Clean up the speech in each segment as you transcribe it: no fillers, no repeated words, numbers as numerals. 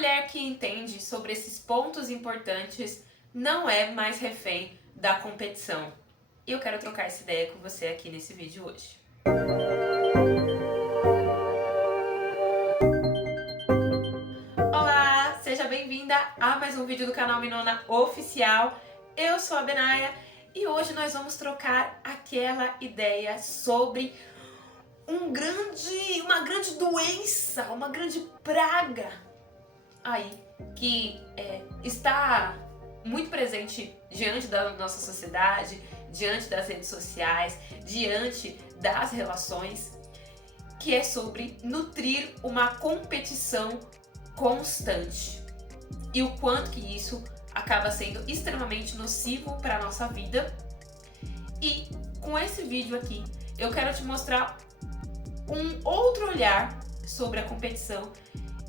mulher que entende sobre esses pontos importantes não é mais refém da competição. E eu quero trocar essa ideia com você aqui nesse vídeo hoje. Olá, seja bem-vinda a mais um vídeo do canal Minona Oficial. Eu sou a Benaia e hoje nós vamos trocar aquela ideia sobre uma grande doença, uma grande praga aí que está muito presente diante da nossa sociedade, diante das redes sociais, diante das relações, que é sobre nutrir uma competição constante e o quanto que isso acaba sendo extremamente nocivo para a nossa vida. E com esse vídeo aqui eu quero te mostrar um outro olhar sobre a competição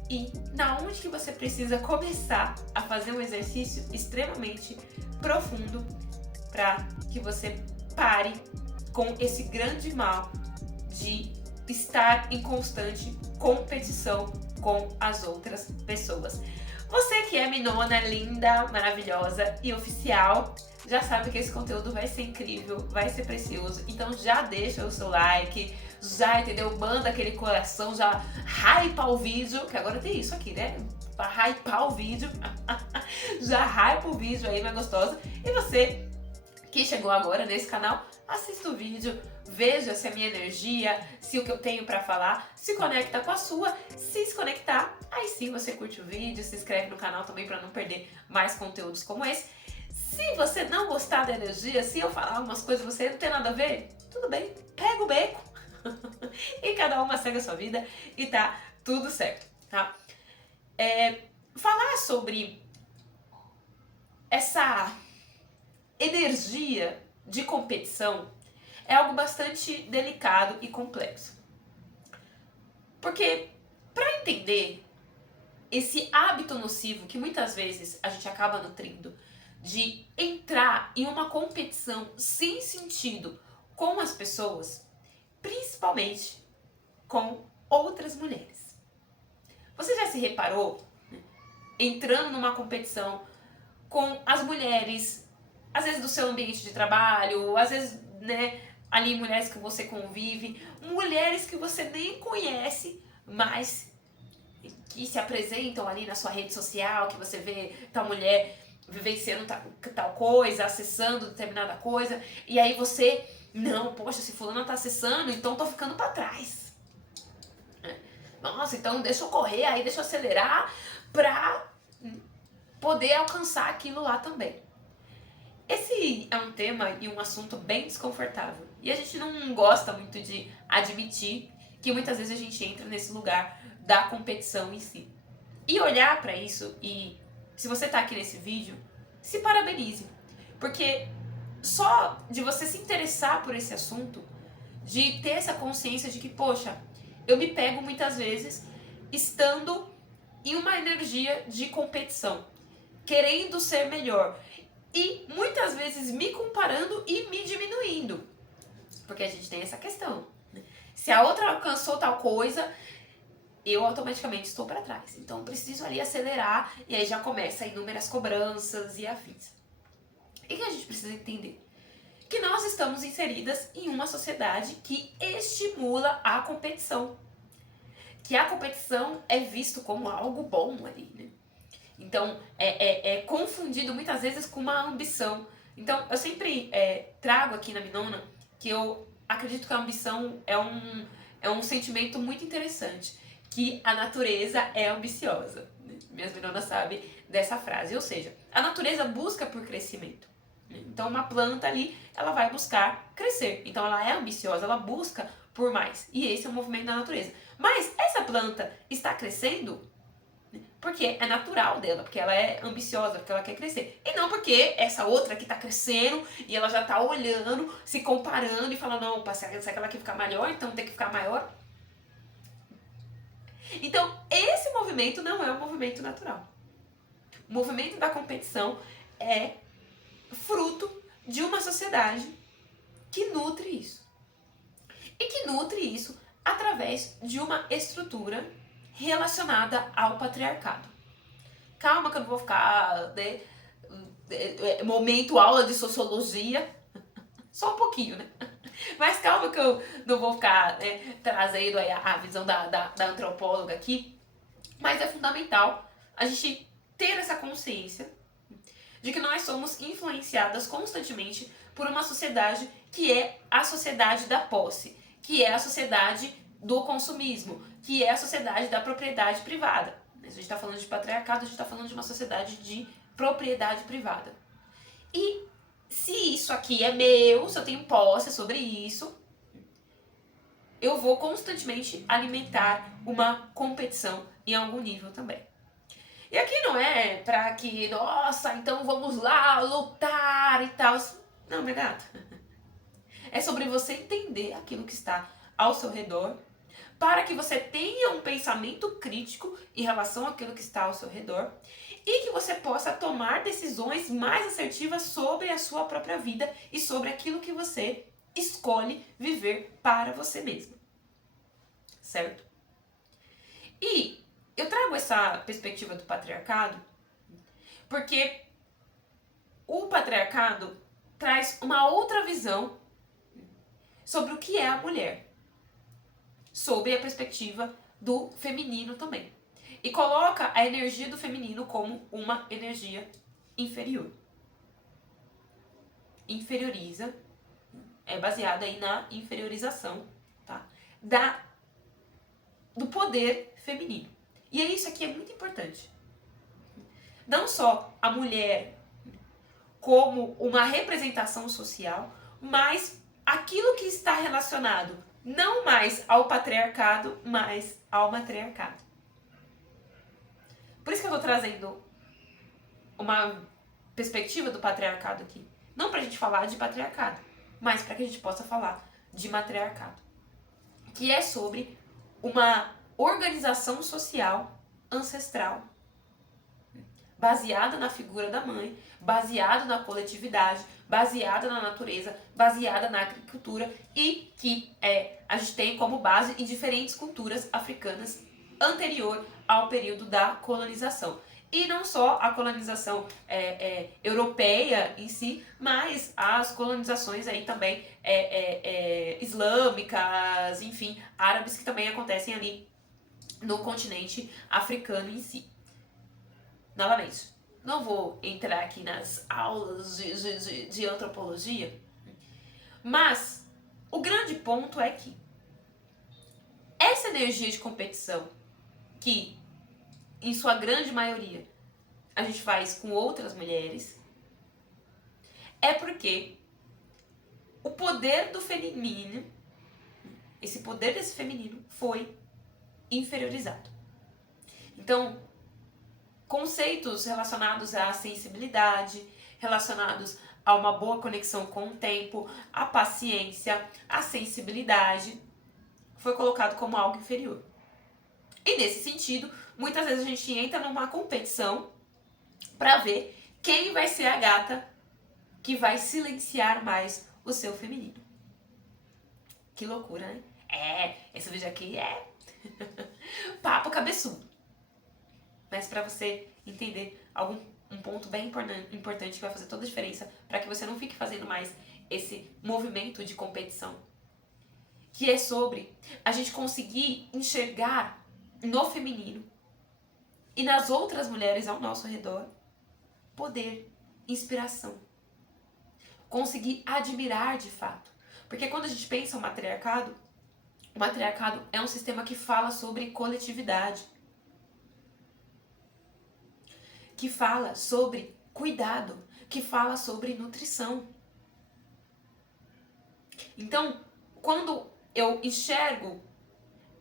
e na onde que você precisa começar a fazer um exercício extremamente profundo para que você pare com esse grande mal de estar em constante competição com as outras pessoas. Você que é minona, linda, maravilhosa e oficial, já sabe que esse conteúdo vai ser incrível, vai ser precioso, então já deixa o seu like, já, entendeu? Manda aquele coração, já hypa o vídeo, que agora tem isso aqui, né? Pra hypar o vídeo, já hypa o vídeo aí, mais gostosa. E você que chegou agora nesse canal, assista o vídeo, veja se a minha energia, se o que eu tenho pra falar se conecta com a sua. Se se conectar, aí sim você curte o vídeo, se inscreve no canal também pra não perder mais conteúdos como esse. Se você não gostar da energia, se eu falar algumas coisas você não tem nada a ver, tudo bem, pega o beco e cada uma segue a sua vida e tá tudo certo, tá? Falar sobre essa energia de competição é algo bastante delicado e complexo. Porque para entender esse hábito nocivo que muitas vezes a gente acaba nutrindo de entrar em uma competição sem sentido com as pessoas, principalmente com outras mulheres. Você já se reparou, né, entrando numa competição com as mulheres, às vezes do seu ambiente de trabalho, às vezes, né, ali mulheres que você convive, mulheres que você nem conhece, mas que se apresentam ali na sua rede social, que você vê tal mulher vivenciando tal coisa, acessando determinada coisa, e aí você, não, poxa, se fulano tá acessando, então tô ficando pra trás. Nossa, então deixa eu correr aí, deixa eu acelerar pra poder alcançar aquilo lá também. Esse é um tema e um assunto bem desconfortável. E a gente não gosta muito de admitir que muitas vezes a gente entra nesse lugar da competição em si. E olhar pra isso, e se você tá aqui nesse vídeo, se parabenize. Porque só de você se interessar por esse assunto, de ter essa consciência de que, poxa, eu me pego muitas vezes estando em uma energia de competição, querendo ser melhor. E muitas vezes me comparando e me diminuindo. Porque a gente tem essa questão, né? Se a outra alcançou tal coisa, eu automaticamente estou para trás. Então preciso ali acelerar e aí já começa inúmeras cobranças e afins. E que a gente precisa entender? Que nós estamos inseridas em uma sociedade que estimula a competição. Que a competição é visto como algo bom ali, né? Então, é confundido muitas vezes com uma ambição. Então, eu sempre trago aqui na Minona que eu acredito que a ambição é um sentimento muito interessante, que a natureza é ambiciosa. Minhas Minonas sabem dessa frase, ou seja, a natureza busca por crescimento. Então, uma planta ali, ela vai buscar crescer. Então, ela é ambiciosa, ela busca por mais. E esse é o movimento da natureza. Mas essa planta está crescendo porque é natural dela, porque ela é ambiciosa, porque ela quer crescer. E não porque essa outra que tá crescendo e ela já tá olhando, se comparando e falando, não, opa, se aquela aqui ficar maior, então tem que ficar maior. Então, esse movimento não é um movimento natural. O movimento da competição é fruto de uma sociedade que nutre isso. E que nutre isso através de uma estrutura relacionada ao patriarcado. Calma que eu não vou ficar, né, momento aula de sociologia, só um pouquinho, né? Mas calma que eu não vou ficar, né, trazendo aí a visão da antropóloga aqui. Mas é fundamental a gente ter essa consciência de que nós somos influenciadas constantemente por uma sociedade que é a sociedade da posse, que é a sociedade do consumismo, que é a sociedade da propriedade privada. A gente está falando de patriarcado, a gente está falando de uma sociedade de propriedade privada. E se isso aqui é meu, se eu tenho posse sobre isso, eu vou constantemente alimentar uma competição em algum nível também. E aqui não é pra que, nossa, então vamos lá lutar e tal. Não, minha gata. É sobre você entender aquilo que está ao seu redor, para que você tenha um pensamento crítico em relação àquilo que está ao seu redor e que você possa tomar decisões mais assertivas sobre a sua própria vida e sobre aquilo que você escolhe viver para você mesmo. Certo? E eu trago essa perspectiva do patriarcado porque o patriarcado traz uma outra visão sobre o que é a mulher, sob a perspectiva do feminino também. E coloca a energia do feminino como uma energia inferior. Inferioriza, é baseada aí na inferiorização, tá? Do poder feminino. E isso aqui é muito importante. Não só a mulher como uma representação social, mas aquilo que está relacionado não mais ao patriarcado, mas ao matriarcado. Por isso que eu estou trazendo uma perspectiva do patriarcado aqui. Não para a gente falar de patriarcado, mas para que a gente possa falar de matriarcado. Que é sobre uma organização social ancestral, baseada na figura da mãe, baseada na coletividade, baseada na natureza, baseada na agricultura e que a gente tem como base em diferentes culturas africanas anterior ao período da colonização. E não só a colonização europeia em si, mas as colonizações aí também islâmicas, enfim, árabes que também acontecem ali no continente africano em si. Novamente, não vou entrar aqui nas aulas de antropologia, mas o grande ponto é que essa energia de competição, que em sua grande maioria a gente faz com outras mulheres, é porque o poder do feminino, esse poder desse feminino foi inferiorizado. Então, conceitos relacionados à sensibilidade, relacionados a uma boa conexão com o tempo, a paciência, a sensibilidade, foi colocado como algo inferior. E nesse sentido, muitas vezes a gente entra numa competição para ver quem vai ser a gata que vai silenciar mais o seu feminino. Que loucura, né? Esse vídeo aqui é papo cabeçudo. Mas para você entender um ponto bem importante que vai fazer toda a diferença para que você não fique fazendo mais esse movimento de competição. Que é sobre a gente conseguir enxergar no feminino e nas outras mulheres ao nosso redor poder, inspiração. Conseguir admirar de fato. Porque quando a gente pensa o matriarcado é um sistema que fala sobre coletividade. Que fala sobre cuidado, que fala sobre nutrição. Então, quando eu enxergo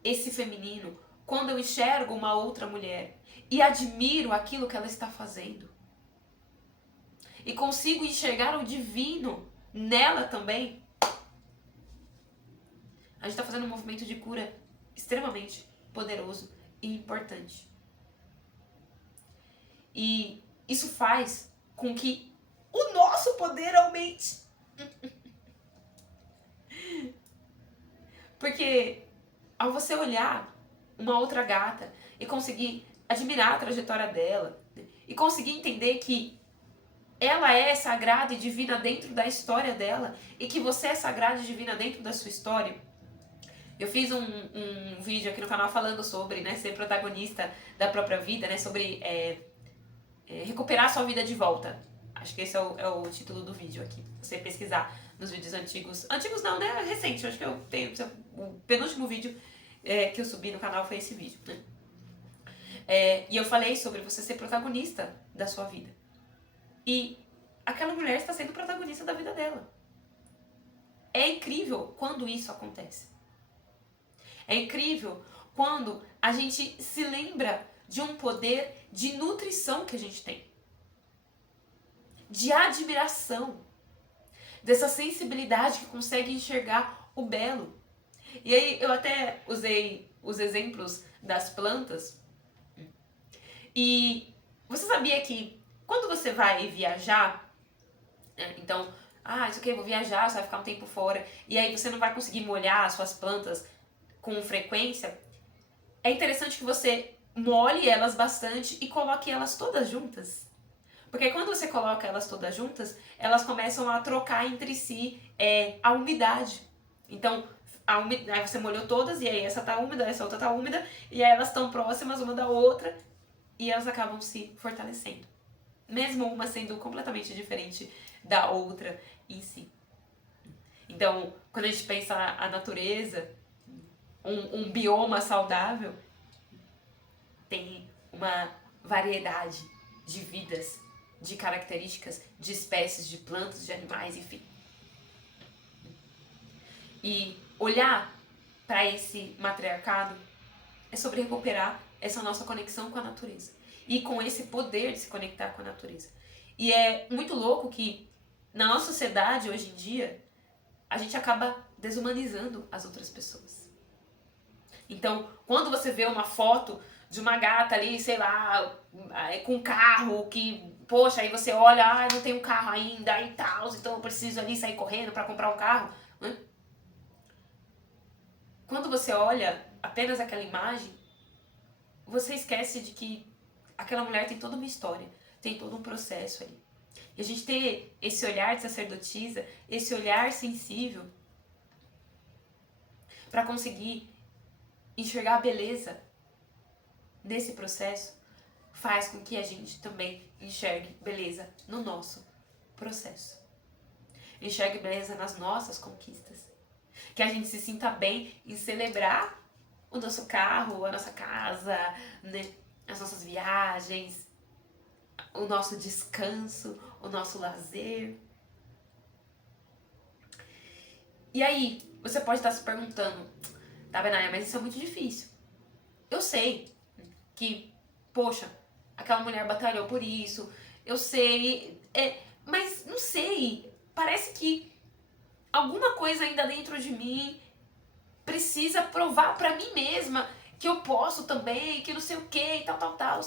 esse feminino, quando eu enxergo uma outra mulher e admiro aquilo que ela está fazendo, e consigo enxergar o divino nela também, a gente está fazendo um movimento de cura extremamente poderoso e importante. E isso faz com que o nosso poder aumente. Porque ao você olhar uma outra gata e conseguir admirar a trajetória dela, e conseguir entender que ela é sagrada e divina dentro da história dela e que você é sagrada e divina dentro da sua história. Eu fiz um vídeo aqui no canal falando sobre, né, ser protagonista da própria vida, né, sobre recuperar sua vida de volta. Acho que esse é o título do vídeo aqui. Você pesquisar nos vídeos antigos. Antigos não, né? Recente. Acho que eu tenho. O penúltimo vídeo que eu subi no canal foi esse vídeo, né? E eu falei sobre você ser protagonista da sua vida. E aquela mulher está sendo protagonista da vida dela. É incrível quando isso acontece. É incrível quando a gente se lembra de um poder de nutrição que a gente tem. De admiração. Dessa sensibilidade que consegue enxergar o belo. E aí eu até usei os exemplos das plantas. E você sabia que quando você vai viajar, então, isso aqui eu vou viajar, você vai ficar um tempo fora, e aí você não vai conseguir molhar as suas plantas com frequência, é interessante que você molhe elas bastante e coloque elas todas juntas. Porque quando você coloca elas todas juntas, elas começam a trocar entre si a umidade. Então, aí você molhou todas, e aí essa tá úmida, essa outra tá úmida, e aí elas estão próximas uma da outra, e elas acabam se fortalecendo. Mesmo uma sendo completamente diferente da outra em si. Então, quando a gente pensa a natureza, um bioma saudável, tem uma variedade de vidas, de características, de espécies, de plantas, de animais, enfim. E olhar para esse matriarcado é sobre recuperar essa nossa conexão com a natureza. E com esse poder de se conectar com a natureza. E é muito louco que na nossa sociedade, hoje em dia, a gente acaba desumanizando as outras pessoas. Então, quando você vê uma foto de uma gata ali, sei lá, com um carro que, poxa, aí você olha, não tem um carro ainda e tal, então eu preciso ali sair correndo para comprar um carro. Né? Quando você olha apenas aquela imagem, você esquece de que aquela mulher tem toda uma história, tem todo um processo ali. E a gente ter esse olhar de sacerdotisa, esse olhar sensível, para conseguir enxergar a beleza nesse processo, faz com que a gente também enxergue beleza no nosso processo. Enxergue beleza nas nossas conquistas. Que a gente se sinta bem em celebrar o nosso carro, a nossa casa, né? As nossas viagens, o nosso descanso, o nosso lazer. E aí, você pode estar se perguntando, tá, Benaya, mas isso é muito difícil. Eu sei que, poxa, aquela mulher batalhou por isso, eu sei, mas não sei, parece que alguma coisa ainda dentro de mim precisa provar pra mim mesma que eu posso também, que não sei o que e tal.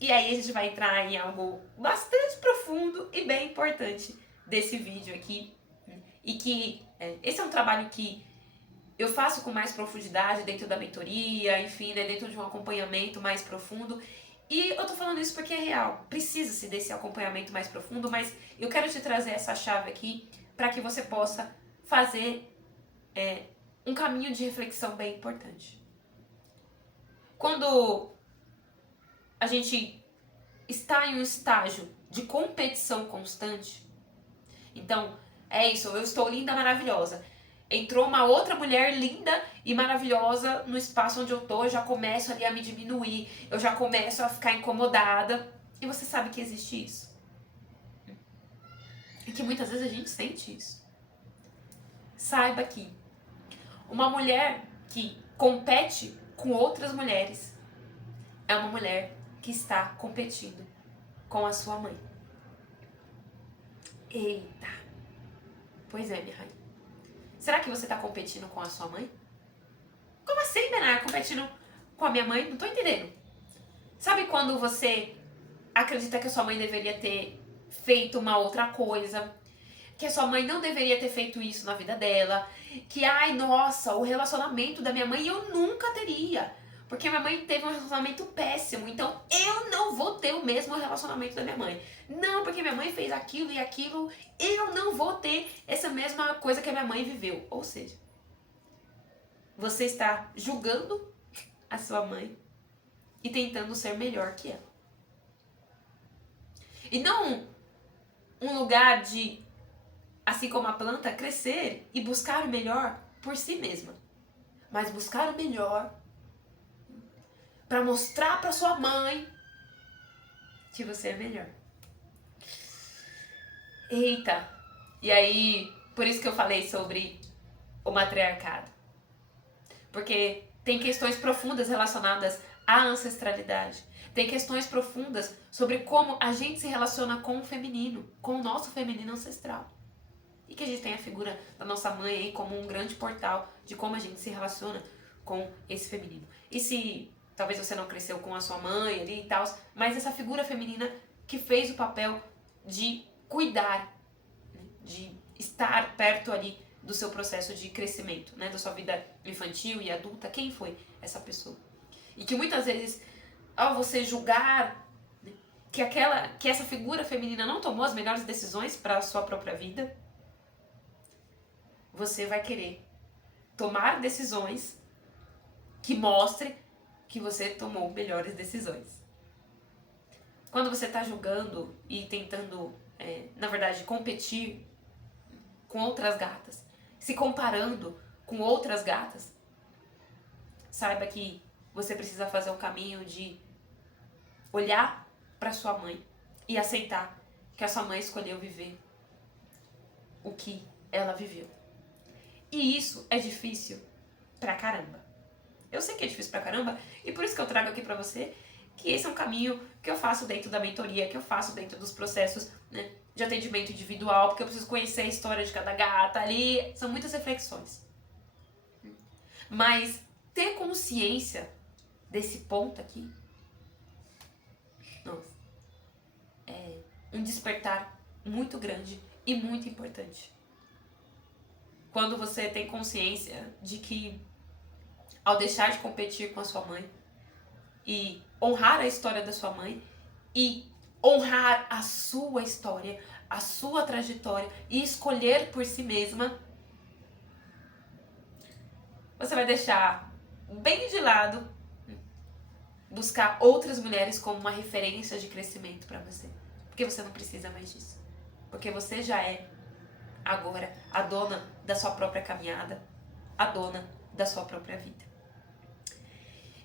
E aí a gente vai entrar em algo bastante profundo e bem importante desse vídeo aqui. E que esse é um trabalho que eu faço com mais profundidade dentro da mentoria, enfim, né, dentro de um acompanhamento mais profundo. E eu tô falando isso porque é real. Precisa-se desse acompanhamento mais profundo, mas eu quero te trazer essa chave aqui para que você possa fazer um caminho de reflexão bem importante. Quando a gente está em um estágio de competição constante, então é isso, eu estou linda, maravilhosa. Entrou uma outra mulher linda e maravilhosa no espaço onde eu tô, eu já começo ali a me diminuir, eu já começo a ficar incomodada. E você sabe que existe isso. E que muitas vezes a gente sente isso. Saiba que uma mulher que compete com outras mulheres é uma mulher que está competindo com a sua mãe. Eita! Pois é, minha rainha. Será que você está competindo com a sua mãe? Como assim, Benaya? Competindo com a minha mãe? Não tô entendendo. Sabe quando você acredita que a sua mãe deveria ter feito uma outra coisa? Que a sua mãe não deveria ter feito isso na vida dela? Que, ai, nossa, o relacionamento da minha mãe eu nunca teria. Porque minha mãe teve um relacionamento péssimo, então eu não vou ter o mesmo relacionamento da minha mãe. Não, porque minha mãe fez aquilo e aquilo, eu não vou ter essa mesma coisa que a minha mãe viveu. Ou seja, você está julgando a sua mãe e tentando ser melhor que ela. E não um lugar de, assim como a planta, crescer e buscar o melhor por si mesma. Mas buscar o melhor para mostrar para sua mãe que você é melhor. Eita! E aí, por isso que eu falei sobre o matriarcado. Porque tem questões profundas relacionadas à ancestralidade. Tem questões profundas sobre como a gente se relaciona com o feminino, com o nosso feminino ancestral. E que a gente tem a figura da nossa mãe aí como um grande portal de como a gente se relaciona com esse feminino. E se talvez você não cresceu com a sua mãe ali e tal, mas essa figura feminina que fez o papel de cuidar, de estar perto ali do seu processo de crescimento, né, da sua vida infantil e adulta, quem foi essa pessoa? E que muitas vezes, ao você julgar que essa figura feminina não tomou as melhores decisões para a sua própria vida, você vai querer tomar decisões que mostrem que você tomou melhores decisões. Quando você está julgando e tentando, na verdade, competir com outras gatas, se comparando com outras gatas, saiba que você precisa fazer um caminho de olhar para sua mãe e aceitar que a sua mãe escolheu viver o que ela viveu. E isso é difícil pra caramba. Eu sei que é difícil pra caramba e por isso que eu trago aqui pra você que esse é um caminho que eu faço dentro da mentoria, que eu faço dentro dos processos, né, de atendimento individual, porque eu preciso conhecer a história de cada gata ali. São muitas reflexões. Mas ter consciência desse ponto aqui, nossa, é um despertar muito grande e muito importante. Quando você tem consciência de que, ao deixar de competir com a sua mãe e honrar a história da sua mãe e honrar a sua história, a sua trajetória e escolher por si mesma, você vai deixar bem de lado buscar outras mulheres como uma referência de crescimento para você. Porque você não precisa mais disso. Porque você já é agora a dona da sua própria caminhada, a dona da sua própria vida.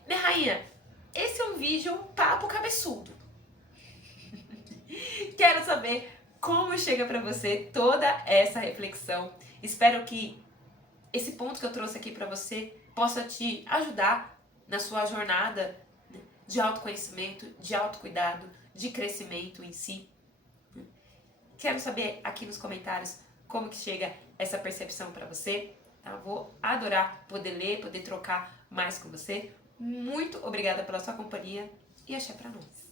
Minha rainha, esse é um vídeo papo cabeçudo. Quero saber como chega pra você toda essa reflexão. Espero que esse ponto que eu trouxe aqui pra você possa te ajudar na sua jornada, né, de autoconhecimento, de autocuidado, de crescimento em si. Quero saber aqui nos comentários como que chega essa percepção pra você. Tá? Vou adorar poder ler, poder trocar mais com você. Muito obrigada pela sua companhia e axé pra nós.